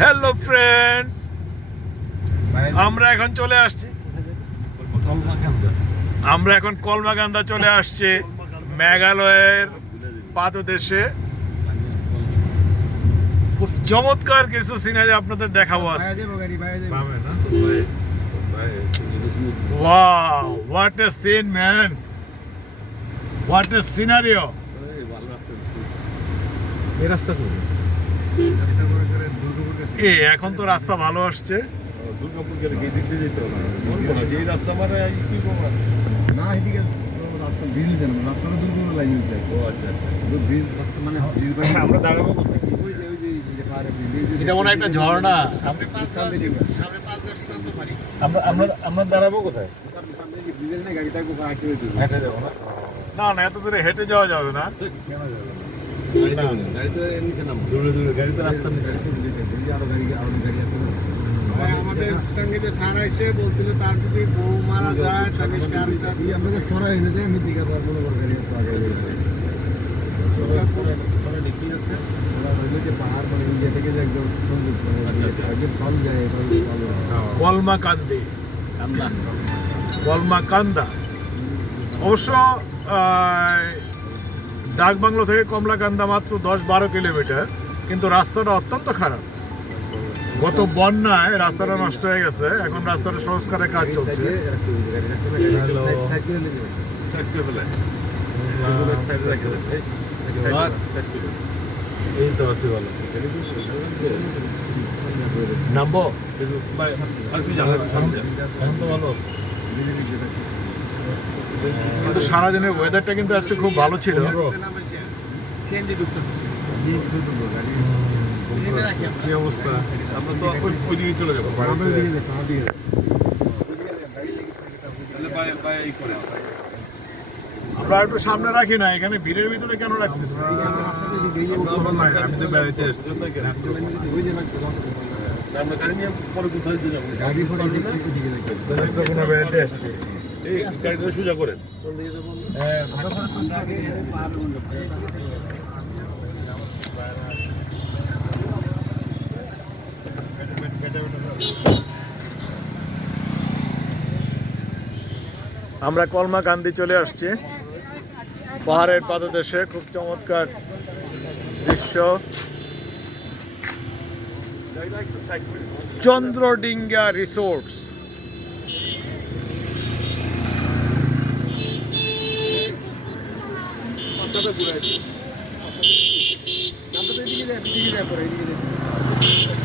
Hello friend আমরা এখন চলে আসছি। আমরা এখন কলমাকান্দা চলে আসছি, মেঘালয়ের পাদদেশে। খুব চমৎকার কিছু সিনারি আপনাদের দেখাবো আজকে। Wow what a scene man what a scenario এই রাস্তা কোন এ এখন তো রাস্তা ভালো আসছে। দুর্গাপুর গেলে এই যেতে হবে এই রাস্তা মানে কি না এদিকে রাস্তা ব্রিজ না রাস্তাটা দূর লাইন হচ্ছে ও আচ্ছা আচ্ছা। ব্রিজ রাস্তা মানে ব্রিজ বাই আমরা দাঁড়াবো কোথায়? ওই যে যে যে এটা মনে একটা ঝর্ণা। আমরা আমরা আমরা দাঁড়াবো কোথায়? না গাড়িটা খুব হেঁটে যাব না? না না এত দূরে হেঁটে যাওয়া যাবে না। নিচে আমাদের সঙ্গে যে স্যার এসে বলছিল তার যদি বউ মারা যায় তাহলে সে আমাদের সরাই এনে দেয় আমি দিকে গাড়ি অবশ্য ডাকবাংলো থেকে কমলাকান্দা মাত্র দশ বারো কিলোমিটার কিন্তু রাস্তাটা অত্যন্ত খারাপ। গত বন্যায় রাস্তাটা নষ্ট হয়ে গেছে এখন রাস্তাটা সংস্কারের কাজ চলছে। এই তো আছে ভালো। নামবো? ভালো। কিন্তু সারাদিনের ওয়েদারটা কিন্তু আজকে খুব ভালো ছিল। কি অবস্থা? আমরা তো ওই দিকে চলে যাব একটু সামনে রাখি না এখানে ভিড়ের ভিতরে কেন রাখতেছি? আমি তো বেড়াইতে এসেছি। ওই যে লাগতো আমরা গাড়ি নিয়ে পরে কোথায় যাব? গাড়ি বেড়াইতে এসেছি। হ্যাঁ আমরা কলমা গান্ধী চলে আসছি। পাহাড়ের পাদদেশে খুব চমৎকার দৃশ্য। চন্দ্রডিঙ্গা রিসোর্টস। নামটা তো এদিকে যায় এদিকে